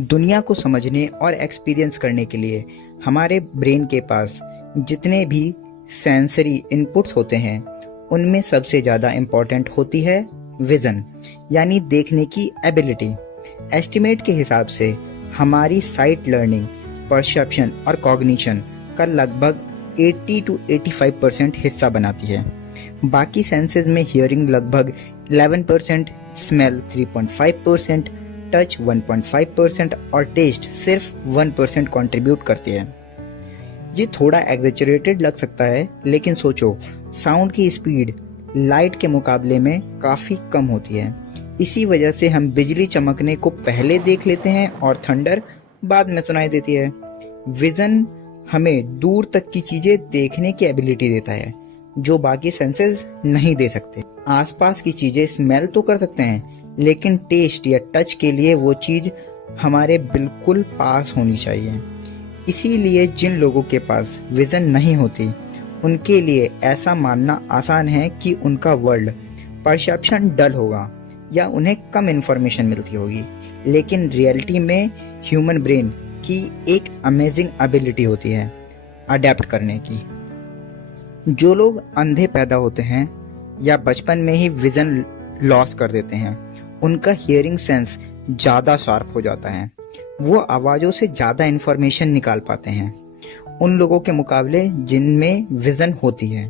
दुनिया को समझने और एक्सपीरियंस करने के लिए हमारे ब्रेन के पास जितने भी सेंसरी इनपुट्स होते हैं उनमें सबसे ज़्यादा इम्पॉर्टेंट होती है विज़न, यानी देखने की एबिलिटी। एस्टिमेट के हिसाब से हमारी साइट लर्निंग, परसेप्शन और कॉग्निशन का लगभग 80 to 85% हिस्सा बनाती है। बाकी सेंसेस में हियरिंग लगभग 11%, स्मेल 3.5%, टच 1.5% और टेस्ट सिर्फ 1% कंट्रीब्यूट करती है। ये थोड़ा एग्जैजरेटेड लग सकता है, लेकिन सोचो, साउंड की स्पीड लाइट के मुकाबले में काफ़ी कम होती है। इसी वजह से हम बिजली चमकने को पहले देख लेते हैं और थंडर बाद में सुनाई देती है। विज़न हमें दूर तक की चीज़ें देखने की एबिलिटी देता है जो बाकी सेंसेस नहीं दे सकते। आसपास की चीज़ें स्मेल तो कर सकते हैं, लेकिन टेस्ट या टच के लिए वो चीज़ हमारे बिल्कुल पास होनी चाहिए। इसीलिए जिन लोगों के पास विज़न नहीं होती उनके लिए ऐसा मानना आसान है कि उनका वर्ल्ड परसेप्शन डल होगा या उन्हें कम इन्फॉर्मेशन मिलती होगी, लेकिन रियलिटी में ह्यूमन ब्रेन की एक अमेजिंग एबिलिटी होती है अडेप्ट करने की। जो लोग अंधे पैदा होते हैं या बचपन में ही विज़न लॉस कर देते हैं, उनका हियरिंग सेंस ज़्यादा शार्प हो जाता है। वो आवाज़ों से ज़्यादा इन्फॉर्मेशन निकाल पाते हैं उन लोगों के मुकाबले जिनमें विज़न होती है।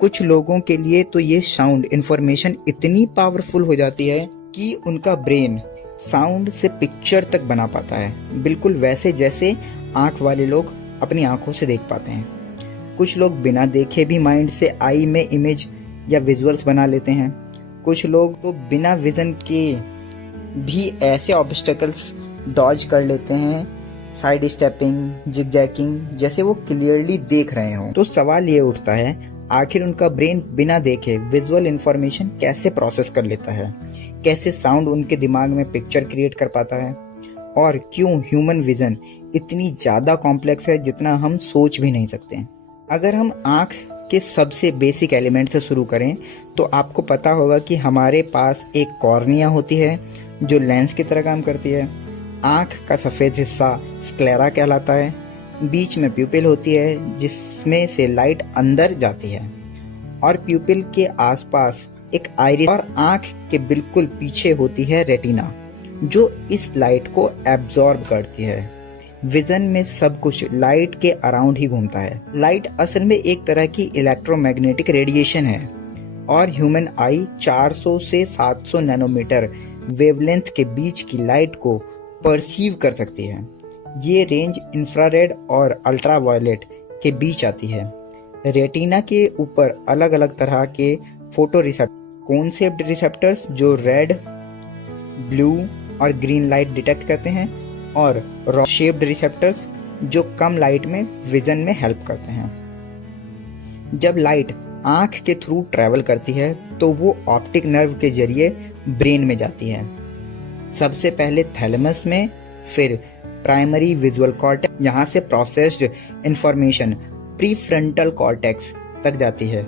कुछ लोगों के लिए तो ये साउंड इन्फॉर्मेशन इतनी पावरफुल हो जाती है कि उनका ब्रेन साउंड से पिक्चर तक बना पाता है, बिल्कुल वैसे जैसे आँख वाले लोग अपनी आँखों से देख पाते हैं। कुछ लोग बिना देखे भी माइंड से आई में इमेज या विजुअल्स बना लेते हैं। कुछ लोग तो बिना विज़न के भी ऐसे ऑब्स्टेकल्स डॉज कर लेते हैं, साइड स्टेपिंग, जिगजैगिंग, जैसे वो क्लियरली देख रहे हों। तो सवाल ये उठता है, आखिर उनका ब्रेन बिना देखे विजुअल इंफॉर्मेशन कैसे प्रोसेस कर लेता है? कैसे साउंड उनके दिमाग में पिक्चर क्रिएट कर पाता है? और क्यों ह्यूमन विज़न इतनी ज़्यादा कॉम्प्लेक्स है जितना हम सोच भी नहीं सकते? अगर हम आँख के सबसे बेसिक एलिमेंट से शुरू करें तो आपको पता होगा कि हमारे पास एक कॉर्निया होती है जो लेंस की तरह काम करती है। आँख का सफ़ेद हिस्सा स्क्लेरा कहलाता है। बीच में प्यूपिल होती है जिसमें से लाइट अंदर जाती है, और प्यूपिल के आसपास एक आइरिस, और आँख के बिल्कुल पीछे होती है रेटिना जो इस लाइट को एब्जॉर्ब करती है। विज़न में सब कुछ लाइट के अराउंड ही घूमता है। लाइट असल में एक तरह की इलेक्ट्रोमैग्नेटिक रेडिएशन है और ह्यूमन आई 400 से 700 नैनोमीटर वेवलेंथ के बीच की लाइट को परसीव कर सकती है। ये रेंज इंफ्रारेड और अल्ट्रावायलेट के बीच आती है। रेटिना के ऊपर अलग अलग तरह के फोटो कोन शेप्ड रिसेप्टर्स जो रेड, ब्लू और ग्रीन लाइट डिटेक्ट करते हैं, और रॉड शेप्ड रिसेप्टर्स जो कम लाइट में विज़न में हेल्प करते हैं। जब लाइट आँख के थ्रू ट्रैवल करती है तो वो ऑप्टिक नर्व के जरिए ब्रेन में जाती है। सबसे पहले थैलेमस में, फिर प्राइमरी विजुअल कॉर्टेक्स, यहाँ से प्रोसेस्ड इंफॉर्मेशन प्रीफ्रंटल कॉर्टेक्स तक जाती है।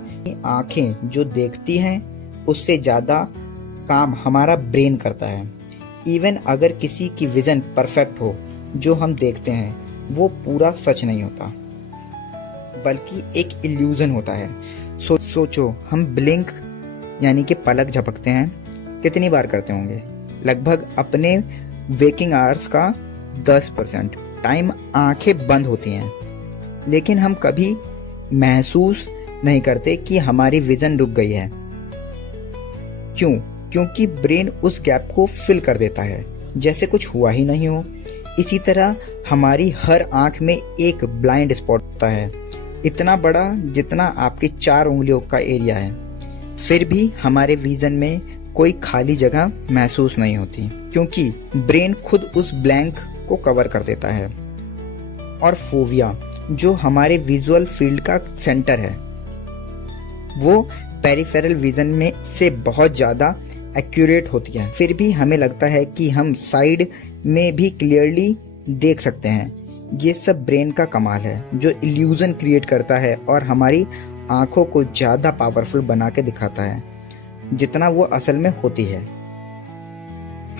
आँखें जो देखती हैं उससे ज़्यादा काम हमारा ब्रेन करता है। इवन अगर किसी की विज़न परफेक्ट हो, जो हम देखते हैं वो पूरा सच नहीं होता, बल्कि एक इल्यूजन होता है। सोचो, हम ब्लिंक यानी कि पलक झपकते हैं कितनी बार करते होंगे? लगभग अपने वेकिंग आवर्स का 10% टाइम आंखें बंद होती हैं, लेकिन हम कभी महसूस नहीं करते कि हमारी विज़न रुक गई है। क्यों? क्योंकि ब्रेन उस गैप को फिल कर देता है जैसे कुछ हुआ ही नहीं हो। इसी तरह हमारी हर आंख में एक ब्लाइंड स्पॉट होता है, इतना बड़ा जितना आपकी 4 उंगलियों का एरिया है। फिर भी हमारे विज़न में कोई खाली जगह महसूस नहीं होती, क्योंकि ब्रेन खुद उस ब्लैंक को कवर कर देता है। और फोविया जो हमारे विजुअल फील्ड का सेंटर है, वो पेरिफेरल विज़न में से बहुत ज़्यादा एक्यूरेट होती है। फिर भी हमें लगता है कि हम साइड में भी क्लियरली देख सकते हैं। ये सब ब्रेन का कमाल है जो इल्यूजन क्रिएट करता है और हमारी आँखों को ज़्यादा पावरफुल बना के दिखाता है जितना वो असल में होती है।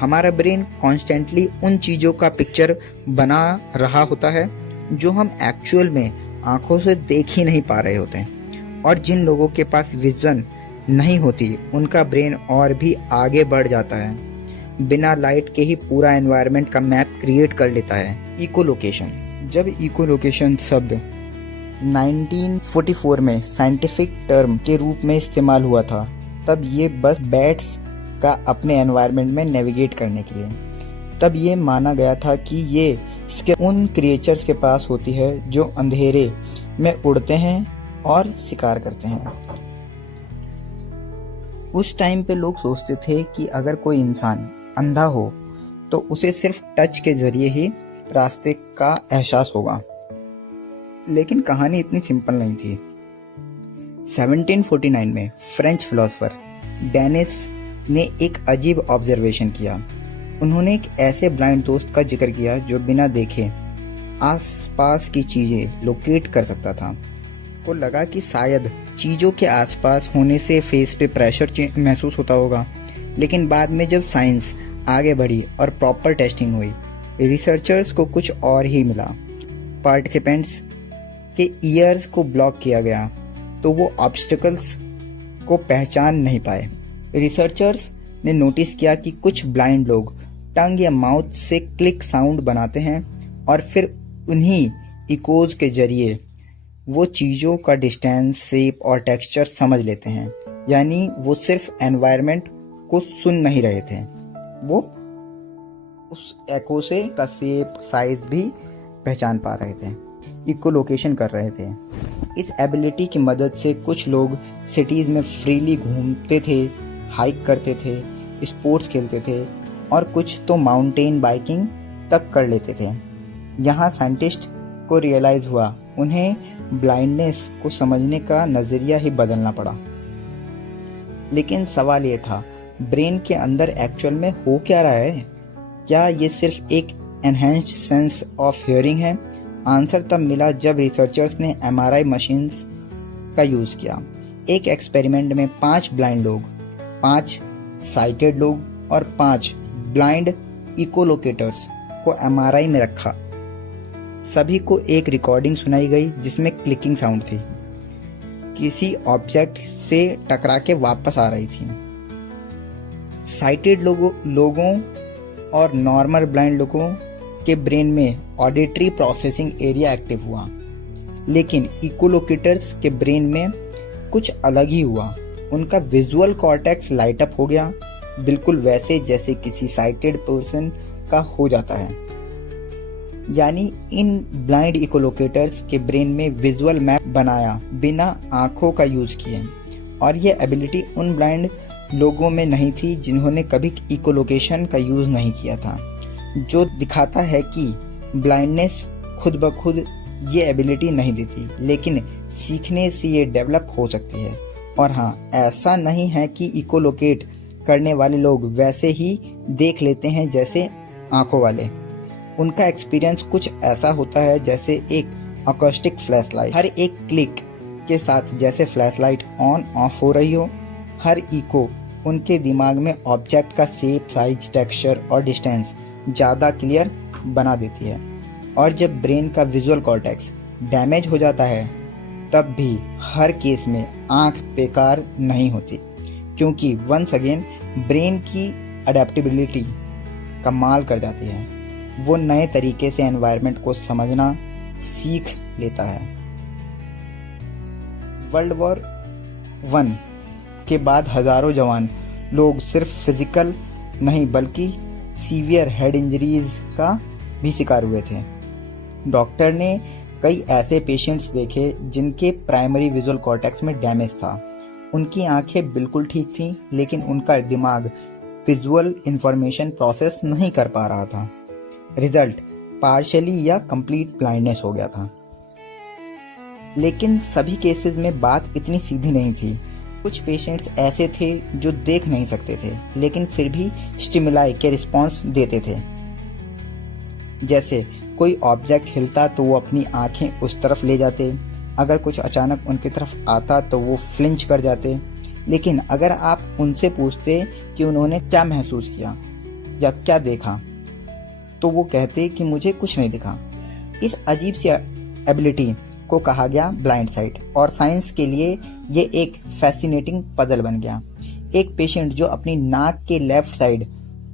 हमारा ब्रेन कॉन्स्टेंटली उन चीज़ों का पिक्चर बना रहा होता है जो हम एक्चुअल में आंखों से देख ही नहीं पा रहे होते हैं। और जिन लोगों के पास विजन नहीं होती उनका ब्रेन और भी आगे बढ़ जाता है, बिना लाइट के ही पूरा एनवायरनमेंट का मैप क्रिएट कर लेता है। इकोलोकेशन। जब इकोलोकेशन शब्द 1944 में साइंटिफिक टर्म के रूप में इस्तेमाल हुआ था, तब ये बस बैट्स का अपने एनवायरनमेंट में नेविगेट करने के लिए, तब ये माना गया था कि ये उन क्रिएचर्स के पास होती है जो अंधेरे में उड़ते हैं और शिकार करते हैं। उस टाइम पे लोग सोचते थे कि अगर कोई इंसान अंधा हो तो उसे सिर्फ टच के जरिए ही रास्ते का एहसास होगा, लेकिन कहानी इतनी सिंपल नहीं थी। 1749 में फ्रेंच फिलोसोफर डेनिस ने एक अजीब ऑब्जर्वेशन किया। उन्होंने एक ऐसे ब्लाइंड दोस्त का जिक्र किया जो बिना देखे आसपास की चीजें लोकेट कर सकता था। को लगा कि शायद चीजों के आसपास होने से फेस पे प्रेशर महसूस होता होगा, लेकिन बाद में जब साइंस आगे बढ़ी और प्रॉपर टेस्टिंग हुई, रिसर्चर्स को कुछ और ही मिला। पार्टिसिपेंट्स के ईयर्स को ब्लॉक किया गया तो वो ऑब्स्टिकल्स को पहचान नहीं पाए। रिसर्चर्स ने नोटिस किया कि कुछ ब्लाइंड लोग टंग या माउथ से क्लिक साउंड बनाते हैं और फिर उन्हीं इकोज के जरिए वो चीज़ों का डिस्टेंस, शेप और टेक्सचर समझ लेते हैं। यानी वो सिर्फ एनवायरनमेंट को सुन नहीं रहे थे, वो उस एको से का शेप, साइज भी पहचान पा रहे थे, इकोलोकेशन कर रहे थे। इस एबिलिटी की मदद से कुछ लोग सिटीज़ में फ्रीली घूमते थे, हाइक करते थे, स्पोर्ट्स खेलते थे और कुछ तो माउंटेन बाइकिंग तक कर लेते थे। यहाँ साइंटिस्ट को रियलाइज़ हुआ उन्हें ब्लाइंडनेस को समझने का नज़रिया ही बदलना पड़ा। लेकिन सवाल ये था, ब्रेन के अंदर एक्चुअल में हो क्या रहा है? क्या ये सिर्फ एक एनहेंस्ड सेंस ऑफ हियरिंग है? आंसर तब मिला जब रिसर्चर्स ने MRI मशीन्स का यूज़ किया। एक एक्सपेरिमेंट में 5 ब्लाइंड लोग, 5 साइटेड लोग और 5 ब्लाइंड इकोलोकेटर्स को MRI में रखा। सभी को एक रिकॉर्डिंग सुनाई गई जिसमें क्लिकिंग साउंड थी, किसी ऑब्जेक्ट से टकरा के वापस आ रही थी। साइटेड लोगों और नॉर्मल ब्लाइंड लोगों के ब्रेन में ऑडिटरी प्रोसेसिंग एरिया एक्टिव हुआ, लेकिन इकोलोकेटर्स के ब्रेन में कुछ अलग ही हुआ। उनका विजुअल कॉर्टेक्स लाइट अप हो गया, बिल्कुल वैसे जैसे किसी साइटेड पर्सन का हो जाता है। यानी इन ब्लाइंड इकोलोकेटर्स के ब्रेन में विजुअल मैप बनाया बिना आंखों का यूज किए, और यह एबिलिटी उन ब्लाइंड लोगों में नहीं थी जिन्होंने कभी इकोलोकेशन का यूज नहीं किया था, जो दिखाता है कि ब्लाइंडनेस खुद ब खुद ये एबिलिटी नहीं देती, लेकिन सीखने से ये डेवलप हो सकती है। और हाँ, ऐसा नहीं है कि इकोलोकेट करने वाले लोग वैसे ही देख लेते हैं जैसे आंखों वाले। उनका एक्सपीरियंस कुछ ऐसा होता है जैसे एक अकॉस्टिक फ्लैशलाइट। हर एक क्लिक के साथ जैसे फ्लैशलाइट ऑन ऑफ हो रही हो, हर इको उनके दिमाग में ऑब्जेक्ट का शेप, साइज, टेक्सचर और डिस्टेंस ज़्यादा क्लियर बना देती है। और जब ब्रेन का विजुअल कॉर्टेक्स डैमेज हो जाता है, तब भी हर केस में आंख बेकार नहीं होती, क्योंकि वंस अगेन ब्रेन की अडेप्टेबिलिटी कमाल कर जाती है। वो नए तरीके से एनवायरनमेंट को समझना सीख लेता है। वर्ल्ड वॉर 1 के बाद हजारों जवान लोग सिर्फ फिजिकल नहीं बल्कि सीवियर हेड इंजरीज का भी शिकार हुए थे। डॉक्टर ने कई ऐसे पेशेंट्स देखे जिनके प्राइमरी विजुअल कॉर्टेक्स में डैमेज था। उनकी आंखें बिल्कुल ठीक थीं, लेकिन उनका दिमाग विजुअल इंफॉर्मेशन प्रोसेस नहीं कर पा रहा था। रिजल्ट पार्शियली या कंप्लीट ब्लाइंडनेस हो गया था। लेकिन सभी केसेस में बात इतनी सीधी नहीं थी। कुछ पेशेंट्स ऐसे थे जो देख नहीं सकते थे, लेकिन फिर भी स्टिमुलाई के रिस्पॉन्स देते थे। जैसे कोई ऑब्जेक्ट हिलता तो वो अपनी आंखें उस तरफ ले जाते, अगर कुछ अचानक उनकी तरफ आता तो वो फ्लिंच कर जाते। लेकिन अगर आप उनसे पूछते कि उन्होंने क्या महसूस किया, या क्या देखा, तो वो कहते कि मुझे कुछ नहीं दिखा। इस अजीब सी एबिलिटी को कहा गया ब्लाइंड साइट और साइंस के लिए ये एक फैसिनेटिंग पजल बन गया। एक पेशेंट जो अपनी नाक के लेफ्ट साइड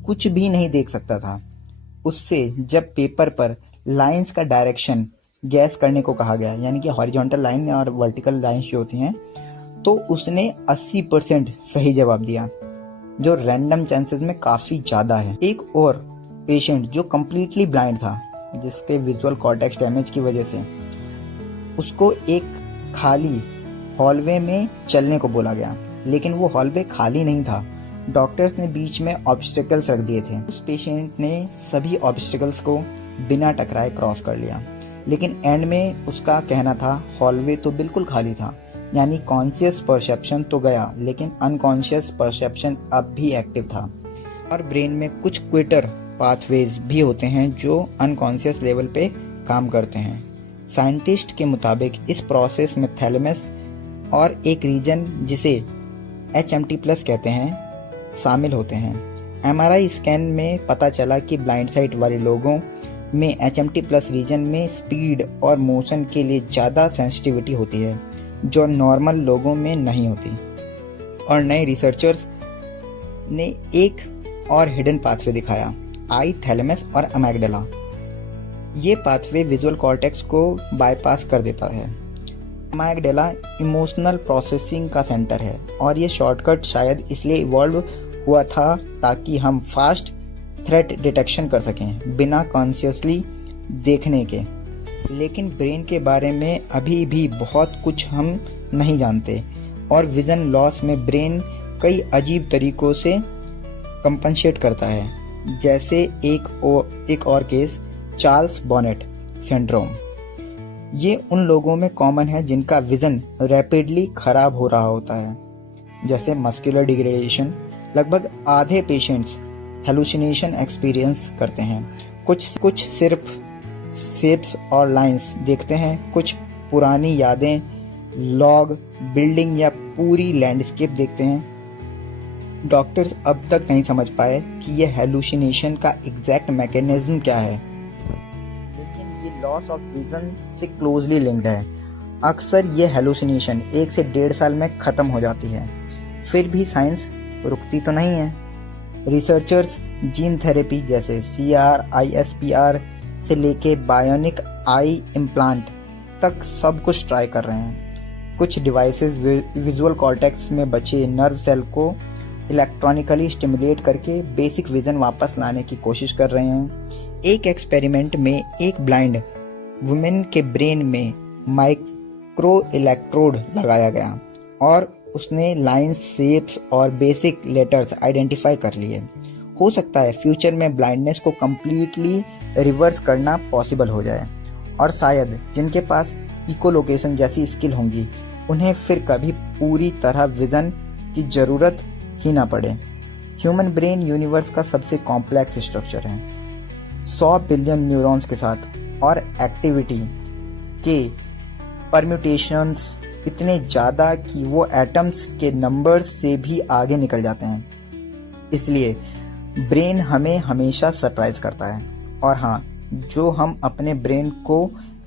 कुछ भी नहीं देख सकता था, उससे जब पेपर पर लाइंस का डायरेक्शन गैस करने को कहा गया, यानी कि हॉरिजॉन्टल लाइन और वर्टिकल लाइंस जो होती हैं, तो उसने 80% सही जवाब दिया, जो रैंडम चांसेस में काफ़ी ज़्यादा है। एक और पेशेंट जो कम्प्लीटली ब्लाइंड था, जिसके विजुअल कॉर्टेक्स डैमेज की वजह से उसको एक खाली हॉलवे में चलने को बोला गया, लेकिन वो हॉलवे खाली नहीं था। डॉक्टर्स ने बीच में ऑब्स्टिकल्स रख दिए थे। उस पेशेंट ने सभी ऑब्स्टिकल्स को बिना टकराए क्रॉस कर लिया, लेकिन एंड में उसका कहना था हॉलवे तो बिल्कुल खाली था, यानी कॉन्शियस परसेप्शन तो गया, लेकिन अनकॉन्शियस परसेप्शन अब भी एक्टिव था। और ब्रेन में कुछ क्विटर पाथवेज भी होते हैं जो अनकॉन्शियस लेवल पे काम करते हैं। साइंटिस्ट के मुताबिक इस प्रोसेस में थैलेमस और एक रीजन जिसे HMT+ कहते हैं शामिल होते हैं। MRI स्कैन में पता चला कि ब्लाइंड साइट वाले लोगों में HMT+ रीजन में स्पीड और मोशन के लिए ज़्यादा सेंसिटिविटी होती है, जो नॉर्मल लोगों में नहीं होती। और नए रिसर्चर्स ने एक और हिडन पाथवे दिखाया, आई थैलेमस और अमेगडाला। ये पाथवे विजुअल कॉर्टेक्स को बाईपास कर देता है। अमेगडाला इमोशनल प्रोसेसिंग का सेंटर है और ये शॉर्टकट शायद इसलिए इवॉल्व हुआ था ताकि हम फास्ट थ्रेट डिटेक्शन कर सकें बिना कॉन्शियसली देखने के। लेकिन ब्रेन के बारे में अभी भी बहुत कुछ हम नहीं जानते और विजन लॉस में ब्रेन कई अजीब तरीकों से कंपनसेट करता है, जैसे एक और केस चार्ल्स बॉनेट सिंड्रोम। ये उन लोगों में कॉमन है जिनका विजन रैपिडली खराब हो रहा होता है, जैसे मस्कुलर डिग्रेडेशन। लगभग आधे पेशेंट्स हेलुसिनेशन एक्सपीरियंस करते हैं। कुछ सिर्फ शेप्स और लाइंस देखते हैं, कुछ पुरानी यादें, लॉग, बिल्डिंग या पूरी लैंडस्केप देखते हैं। डॉक्टर्स अब तक नहीं समझ पाए कि यह हेलुसिनेशन का एग्जैक्ट मैकेनिज्म क्या है, लेकिन ये लॉस ऑफ विजन से क्लोजली लिंक्ड है। अक्सर ये हेलुसिनेशन 1 से 1.5 साल में ख़त्म हो जाती है। फिर भी साइंस रुकती तो नहीं है। रिसर्चर्स जीन थेरेपी जैसे CRISPR से लेके बायोनिक आई इम्प्लांट तक सब कुछ ट्राई कर रहे हैं। कुछ डिवाइसेस विजुअल कॉर्टेक्स में बचे नर्व सेल को इलेक्ट्रॉनिकली स्टिमुलेट करके बेसिक विजन वापस लाने की कोशिश कर रहे हैं। एक एक्सपेरिमेंट में एक ब्लाइंड वुमेन के ब्रेन में माइक्रो इलेक्ट्रोड लगाया गया और उसने लाइंस, शेप्स और बेसिक लेटर्स आइडेंटिफाई कर लिए। हो सकता है फ्यूचर में ब्लाइंडनेस को कम्प्लीटली रिवर्स करना पॉसिबल हो जाए और शायद जिनके पास इकोलोकेशन जैसी स्किल होंगी उन्हें फिर कभी पूरी तरह विजन की ज़रूरत ही ना पड़े। ह्यूमन ब्रेन यूनिवर्स का सबसे कॉम्प्लेक्स स्ट्रक्चर है, 100 बिलियन न्यूरॉन्स के साथ, और एक्टिविटी के परम्यूटेशंस इतने ज़्यादा कि वो एटम्स के नंबर्स से भी आगे निकल जाते हैं। इसलिए ब्रेन हमें हमेशा सरप्राइज करता है। और हाँ, जो हम अपने ब्रेन को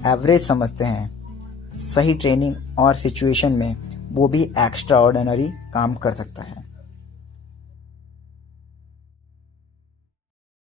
एवरेज समझते हैं, सही ट्रेनिंग और सिचुएशन में वो भी एक्स्ट्रा ऑर्डिनरी काम कर सकता है।